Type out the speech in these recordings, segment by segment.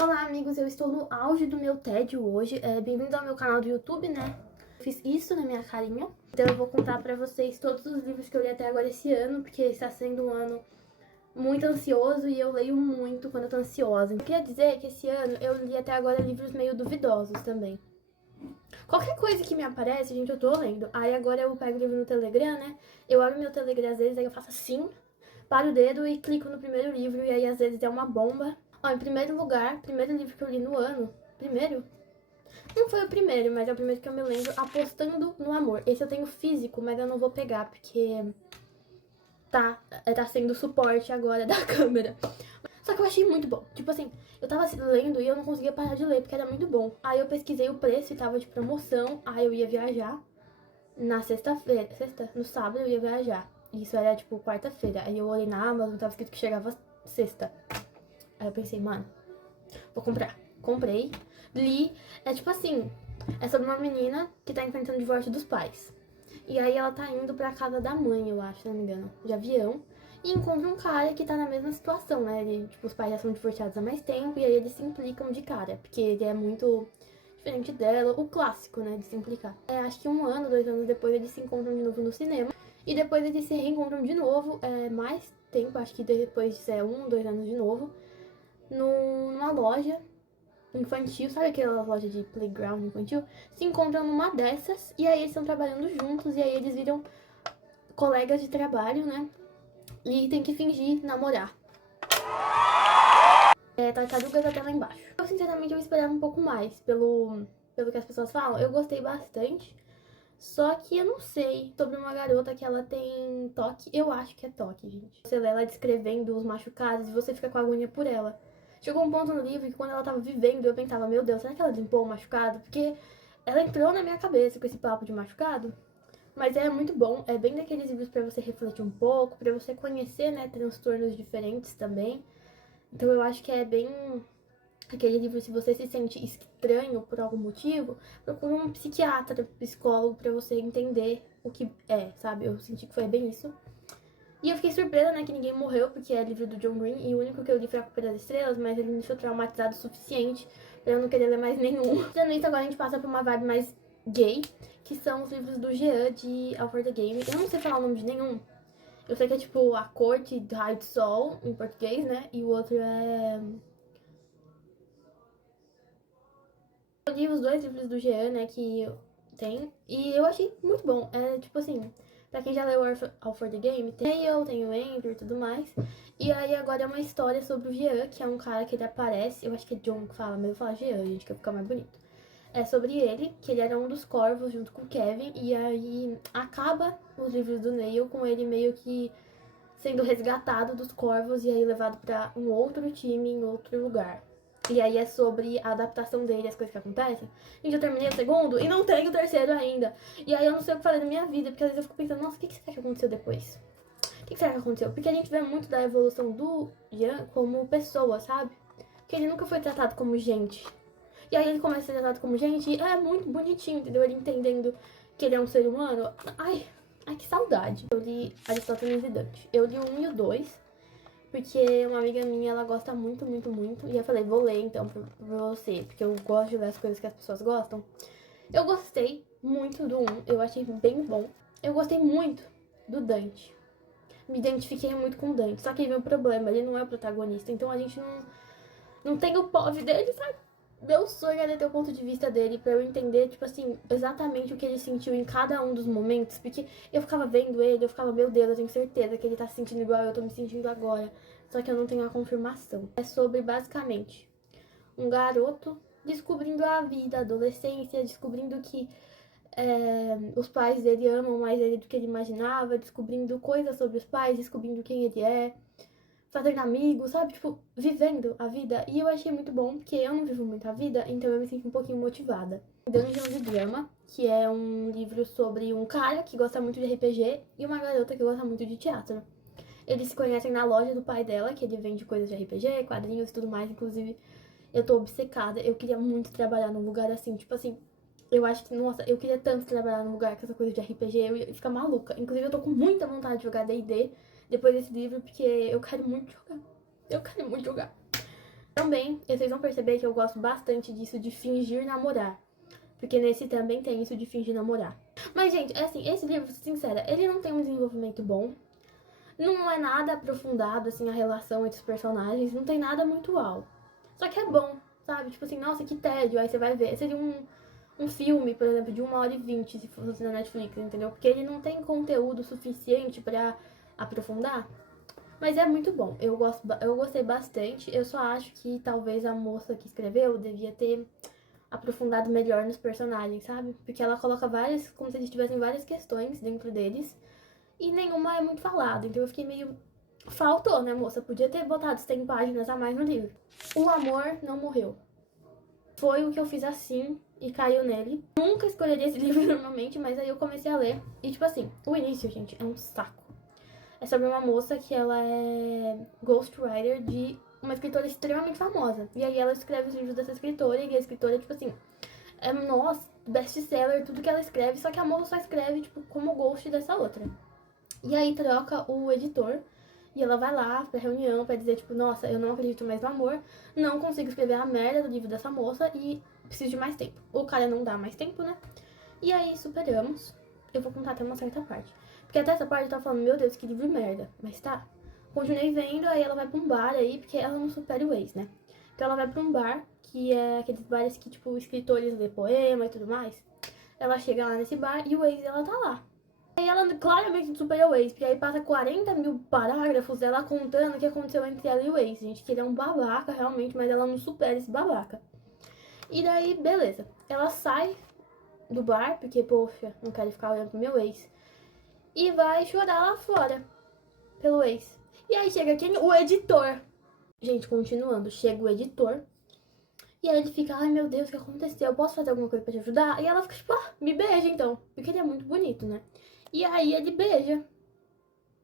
Olá, amigos, eu estou no auge do meu tédio hoje. Bem-vindo ao meu canal do YouTube, né? Eu fiz isso na minha carinha. Então eu vou contar pra vocês todos os livros que eu li até agora esse ano, porque está sendo um ano muito ansioso e eu leio muito quando eu tô ansiosa. Eu queria dizer que esse ano eu li até agora livros meio duvidosos também. Qualquer coisa que me aparece, gente, eu tô lendo. Aí agora eu pego o livro no Telegram, né? Eu abro meu Telegram às vezes, aí eu faço assim, paro o dedo e clico no primeiro livro, e aí às vezes é uma bomba. Ó, em primeiro lugar, primeiro livro que eu li no ano, primeiro? Não foi o primeiro, mas é o primeiro que eu me lembro, Apostando no Amor. Esse eu tenho físico, mas eu não vou pegar, porque tá sendo suporte agora da câmera. Só que eu achei muito bom. Tipo assim, eu tava lendo e eu não conseguia parar de ler, porque era muito bom. Aí eu pesquisei o preço e tava de promoção, aí eu ia viajar na sexta-feira, no sábado eu ia viajar. Isso era tipo quarta-feira. Aí eu olhei na Amazon, tava escrito que chegava sexta. Aí eu pensei, mano, vou comprar. Comprei, li. É tipo assim, é sobre uma menina que tá enfrentando o divórcio dos pais. E aí ela tá indo pra casa da mãe, eu acho, se não me engano, de avião. E encontra um cara que tá na mesma situação, né? Tipo, os pais já são divorciados há mais tempo e aí eles se implicam de cara. Porque ele é muito diferente dela, o clássico, né, de se implicar. Acho que 1 ano, 2 anos depois eles se encontram de novo no cinema. E depois eles se reencontram de novo, mais tempo, acho que depois de 1, 2 anos de novo, numa loja infantil, sabe aquela loja de playground infantil? Se encontram numa dessas e aí eles estão trabalhando juntos e aí eles viram colegas de trabalho, né? E tem que fingir namorar. Tartarugas até lá embaixo. Eu, sinceramente, eu esperava um pouco mais pelo que as pessoas falam. Eu gostei bastante. Só que eu não sei sobre uma garota que ela tem toque. Eu acho que é toque, gente. Você lê ela descrevendo os machucados e você fica com agonia por ela. Chegou um ponto no livro que quando ela tava vivendo, eu pensava, meu Deus, será que ela limpou o machucado? Porque ela entrou na minha cabeça com esse papo de machucado. Mas é muito bom, é bem daqueles livros pra você refletir um pouco, pra você conhecer, né, transtornos diferentes também. Então eu acho que é bem aquele livro, se você se sente estranho por algum motivo, procura um psiquiatra, psicólogo pra você entender o que é, sabe? Eu senti que foi bem isso. E eu fiquei surpresa, né, que ninguém morreu, porque é livro do John Green, e o único que eu li foi A Culpa das Estrelas, mas ele me deixou traumatizado o suficiente pra eu não querer ler mais nenhum. Sendo isso, agora a gente passa pra uma vibe mais gay, que são os livros do Jean, de Alfred the Game. Eu não sei falar o nome de nenhum. Eu sei que é tipo A Corte do Raio de Sol, em português, né, e o outro é... Eu li os 2 livros do Jean, né, que tem, e eu achei muito bom. É tipo assim, pra quem já leu All for the Game, tem o Andrew e tudo mais. E aí agora é uma história sobre o Jean, que é um cara que ele aparece, eu acho que é John que fala, mas eu falo Jean, gente, que fica mais bonito. É sobre ele, que ele era um dos corvos junto com o Kevin, e aí acaba os livros do Neil com ele meio que sendo resgatado dos corvos e aí levado pra um outro time em outro lugar. E aí é sobre a adaptação dele, as coisas que acontecem. Gente, eu terminei o segundo e não tenho o terceiro ainda. E aí eu não sei o que fazer da minha vida, porque às vezes eu fico pensando, nossa, o que será que aconteceu depois? O que será que aconteceu? Porque a gente vê muito da evolução do Ian como pessoa, sabe? Que ele nunca foi tratado como gente. E aí ele começa a ser tratado como gente e é muito bonitinho, entendeu? Ele entendendo que ele é um ser humano. Ai, que saudade. Eu li Aristóteles e Dante. Eu li o 1 e o 2. Porque uma amiga minha, ela gosta muito, muito, muito. E eu falei, vou ler então pra você. Porque eu gosto de ler as coisas que as pessoas gostam. Eu gostei muito do 1. Eu achei bem bom. Eu gostei muito do Dante. Me identifiquei muito com o Dante. Só que aí vem o problema, ele não é o protagonista. Então a gente não tem o POV dele, sabe? Meu sonho era ter o ponto de vista dele pra eu entender, tipo assim, exatamente o que ele sentiu em cada um dos momentos. Porque eu ficava vendo ele, eu ficava, meu Deus, eu tenho certeza que ele tá se sentindo igual eu tô me sentindo agora. Só que eu não tenho a confirmação. É sobre, basicamente, um garoto descobrindo a vida, a adolescência, descobrindo que os pais dele amam mais ele do que ele imaginava, descobrindo coisas sobre os pais, descobrindo quem ele é, fazendo amigos, sabe? Tipo, vivendo a vida. E eu achei muito bom, porque eu não vivo muito a vida, então eu me sinto um pouquinho motivada. Dungeons e Drama, que é um livro sobre um cara que gosta muito de RPG e uma garota que gosta muito de teatro. Eles se conhecem na loja do pai dela, que ele vende coisas de RPG, quadrinhos e tudo mais. Inclusive, eu tô obcecada. Eu queria muito trabalhar num lugar assim, tipo assim. Eu acho que, nossa, eu queria tanto trabalhar num lugar com essa coisa de RPG, eu ia ficar maluca. Inclusive, eu tô com muita vontade de jogar D&D depois desse livro, porque eu quero muito jogar. Eu quero muito jogar. Também, vocês vão perceber que eu gosto bastante disso de fingir namorar. Porque nesse também tem isso de fingir namorar. Mas, gente, é assim, esse livro, sincera, ele não tem um desenvolvimento bom. Não é nada aprofundado, assim, a relação entre os personagens. Não tem nada muito uau. Só que é bom, sabe? Tipo assim, nossa, que tédio. Aí você vai ver. Seria um filme, por exemplo, de 1h20, se fosse na Netflix, entendeu? Porque ele não tem conteúdo suficiente pra aprofundar. Mas é muito bom. Eu gostei bastante. Eu só acho que talvez a moça que escreveu devia ter aprofundado melhor nos personagens, sabe? Porque ela coloca várias, como se eles tivessem várias questões dentro deles. E nenhuma é muito falada. Então eu fiquei meio... Faltou, né, moça? Podia ter botado 100 páginas a mais no livro. O amor não morreu. Foi o que eu fiz assim e caiu nele. Nunca escolheria esse livro normalmente, mas aí eu comecei a ler. E tipo assim, o início, gente, é um saco. É sobre uma moça que ela é ghostwriter de uma escritora extremamente famosa. E aí ela escreve os livros dessa escritora, e a escritora, tipo assim, é, nossa, best-seller, tudo que ela escreve, só que a moça só escreve, tipo, como ghost dessa outra. E aí troca o editor, e ela vai lá pra reunião pra dizer, tipo, nossa, eu não acredito mais no amor, não consigo escrever a merda do livro dessa moça e preciso de mais tempo. O cara não dá mais tempo, né? E aí superamos. Eu vou contar até uma certa parte. Porque até essa parte eu tava falando, meu Deus, que livro merda. Mas tá. Continuei vendo, aí ela vai pra um bar aí, porque ela não supera o ex, né? Então ela vai pra um bar, que é aqueles bares que, tipo, escritores lê poema e tudo mais. Ela chega lá nesse bar e o ex dela tá lá. Aí ela claramente supera o ex, porque aí passa 40 mil parágrafos dela contando o que aconteceu entre ela e o ex, gente. Que ele é um babaca, realmente, mas ela não supera esse babaca. E daí, beleza. Ela sai do bar, porque, poxa, não quero ficar olhando pro meu ex. E vai chorar lá fora, pelo ex. E aí chega quem? O editor. Gente, continuando, chega o editor. E aí ele fica, ai meu Deus, o que aconteceu? Eu posso fazer alguma coisa pra te ajudar? E ela fica tipo, ah, me beija então. Porque ele é muito bonito, né? E aí ele beija.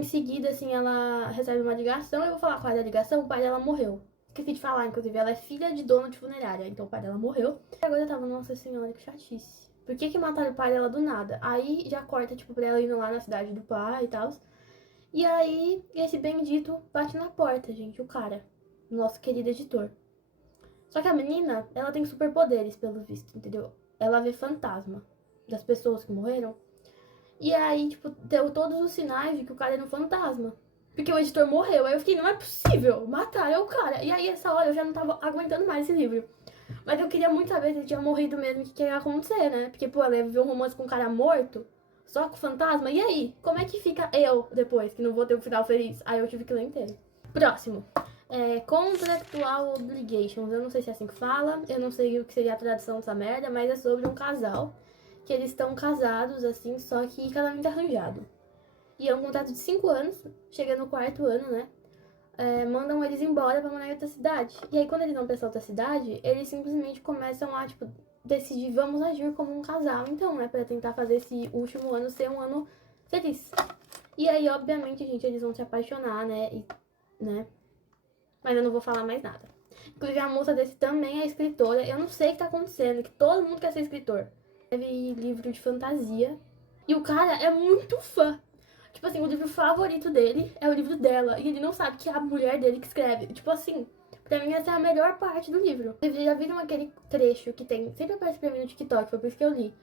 Em seguida, assim, ela recebe uma ligação. Eu vou falar qual é a ligação. O pai dela morreu. Esqueci de falar, inclusive, ela é filha de dono de funerária. Então o pai dela morreu. E agora eu tava, nossa senhora, que chatice. Por que mataram o pai dela do nada? Aí já corta, tipo, pra ela indo lá na cidade do pai e tal. E aí, esse bendito bate na porta, gente, o cara. Nosso querido editor. Só que a menina, ela tem superpoderes, pelo visto, entendeu? Ela vê fantasma das pessoas que morreram. E aí, tipo, deu todos os sinais de que o cara era um fantasma. Porque o editor morreu. Aí eu fiquei, não é possível, mataram o cara. E aí, essa hora, eu já não tava aguentando mais esse livro. Mas eu queria muito saber se ele tinha morrido mesmo, o que ia acontecer, né? Porque, pô, ela ia viver um romance com um cara morto, só com fantasma. E aí, como é que fica eu depois, que não vou ter um final feliz? Aí eu tive que ler inteiro. Próximo. Contractual Obligations. Eu não sei se é assim que fala, eu não sei o que seria a tradução dessa merda, mas é sobre um casal, que eles estão casados, assim, só que casamento arranjado. E é um contrato de 5 anos, chega no 4º ano, né? Mandam eles embora pra morar em outra cidade. E aí, quando eles vão pra essa outra cidade, eles simplesmente começam a, tipo, decidir, vamos agir como um casal, então, né? Pra tentar fazer esse último ano ser um ano feliz. E aí, obviamente, gente, eles vão se apaixonar, né? Né? Mas eu não vou falar mais nada. Inclusive, a moça desse também é escritora. Eu não sei o que tá acontecendo, que todo mundo quer ser escritor. Escreve livro de fantasia. E o cara é muito fã. Tipo assim, o livro favorito dele é o livro dela. E ele não sabe que é a mulher dele que escreve. Tipo assim, pra mim essa é a melhor parte do livro. Vocês já viram aquele trecho que tem... Sempre aparece pra mim no TikTok, foi por isso que eu li.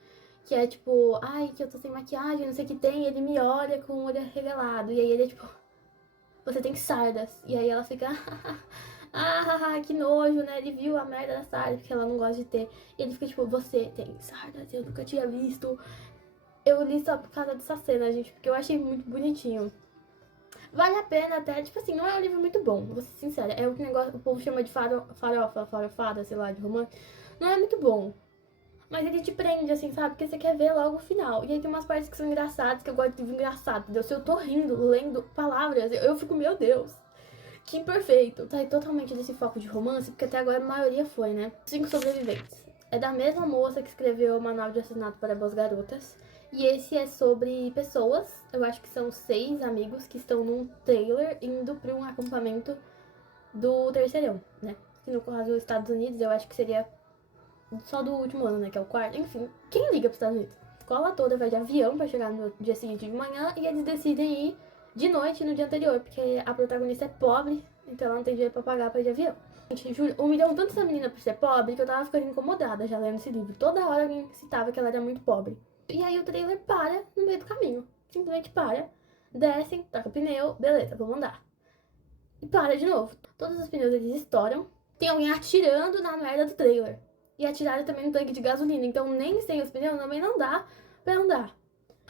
Que é tipo, ai, que eu tô sem maquiagem, não sei o que tem. E ele me olha com o olho arregalado. E aí ele é tipo, você tem sardas. E aí ela fica, que nojo, né? Ele viu a merda da sarda, porque ela não gosta de ter. E ele fica tipo, você tem sardas, eu nunca tinha visto. Eu li só por causa dessa cena, gente, porque eu achei muito bonitinho. Vale a pena até, tipo assim, não é um livro muito bom, vou ser sincera. É o que o povo chama de farofada, sei lá, de romance. Não é muito bom. Mas ele te prende, assim, sabe? Porque você quer ver logo o final. E aí tem umas partes que são engraçadas, que eu gosto de livro engraçado, entendeu? Se eu tô rindo, lendo palavras, eu fico, meu Deus, que imperfeito. Sai totalmente desse foco de romance, porque até agora a maioria foi, né? 5 Sobreviventes. É da mesma moça que escreveu o Manual de Assassinato para Boas Garotas. E esse é sobre pessoas, eu acho que são 6 amigos que estão num trailer indo pra um acampamento do terceirão, né? Que no caso dos Estados Unidos, eu acho que seria só do último ano, né? Que é o 4º. Enfim, quem liga pros Estados Unidos? A escola toda vai de avião pra chegar no dia seguinte de manhã e eles decidem ir de noite no dia anterior, porque a protagonista é pobre, então ela não tem dinheiro pra pagar pra ir de avião. Gente, juro, humilham tanto essa menina por ser pobre que eu tava ficando incomodada já lendo esse livro. Toda hora alguém citava que ela era muito pobre. E aí o trailer para no meio do caminho. Simplesmente para, descem, toca o pneu, beleza, vamos andar. E para de novo. Todos os pneus eles estouram. Tem alguém atirando na merda do trailer. E atiraram também no tanque de gasolina. Então nem sem os pneus também não dá pra andar.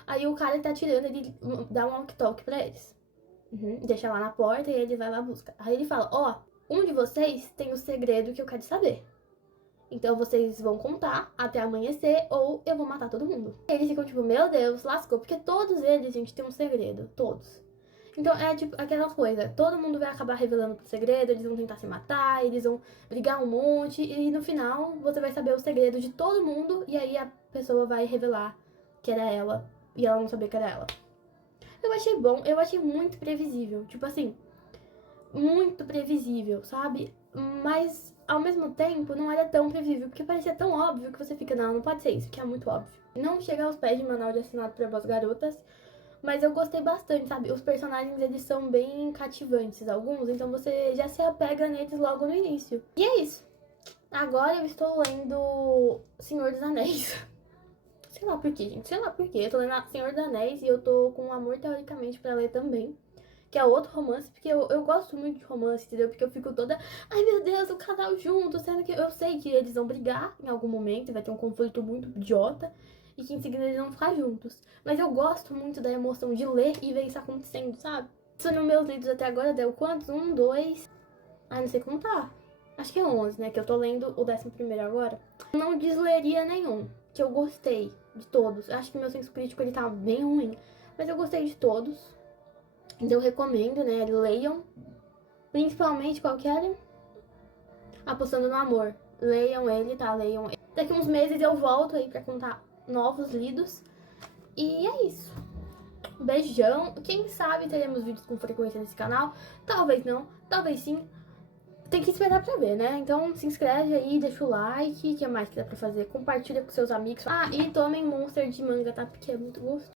Aí o cara que tá atirando, ele dá um walkie-talkie pra eles. Deixa lá na porta e ele vai lá buscar. Aí ele fala, ó, um de vocês tem o segredo que eu quero saber. Então vocês vão contar até amanhecer ou eu vou matar todo mundo. Eles ficam tipo, meu Deus, lascou. Porque todos eles, gente, tem um segredo. Todos. Então é tipo aquela coisa, todo mundo vai acabar revelando o segredo, eles vão tentar se matar, eles vão brigar um monte, e no final você vai saber o segredo de todo mundo, e aí a pessoa vai revelar que era ela, e ela não sabia que era ela. Eu achei bom, eu achei muito previsível, tipo assim, muito previsível, sabe? Mas ao mesmo tempo não era tão previsível, porque parecia tão óbvio que você fica, não pode ser isso, que é muito óbvio. Não chega aos pés de Manual de Assassinato para Boas Garotas, mas eu gostei bastante, sabe? Os personagens, eles são bem cativantes, alguns, então você já se apega neles logo no início. E é isso. Agora eu estou lendo Senhor dos Anéis. Sei lá por quê, gente. Sei lá por quê. Eu tô lendo Senhor dos Anéis e eu tô com amor, teoricamente, pra ler também. Que é outro romance, porque eu gosto muito de romance, entendeu? Porque eu fico toda, ai meu Deus, o casal junto, sendo que eu sei que eles vão brigar em algum momento, vai ter um conflito muito idiota, e que em seguida eles vão ficar juntos. Mas eu gosto muito da emoção de ler e ver isso acontecendo, sabe? Isso nos meus livros até agora deu quantos? 1, 2... Ai, não sei contar. Acho que é 11, né? Que eu tô lendo o 11º agora. Não desleria nenhum, que eu gostei de todos. Acho que meu senso crítico, ele tá bem ruim. Mas eu gostei de todos. Então eu recomendo, né? Leiam. Principalmente qual que era? Apostando no Amor. Leiam ele, tá? Leiam ele. Daqui uns meses eu volto aí pra contar novos lidos. E é isso. Beijão. Quem sabe teremos vídeos com frequência nesse canal. Talvez não, talvez sim. Tem que esperar pra ver, né? Então se inscreve aí, deixa o like. O que mais que dá pra fazer? Compartilha com seus amigos. Ah, e tomem Monster de manga, tá? Porque é muito gostoso.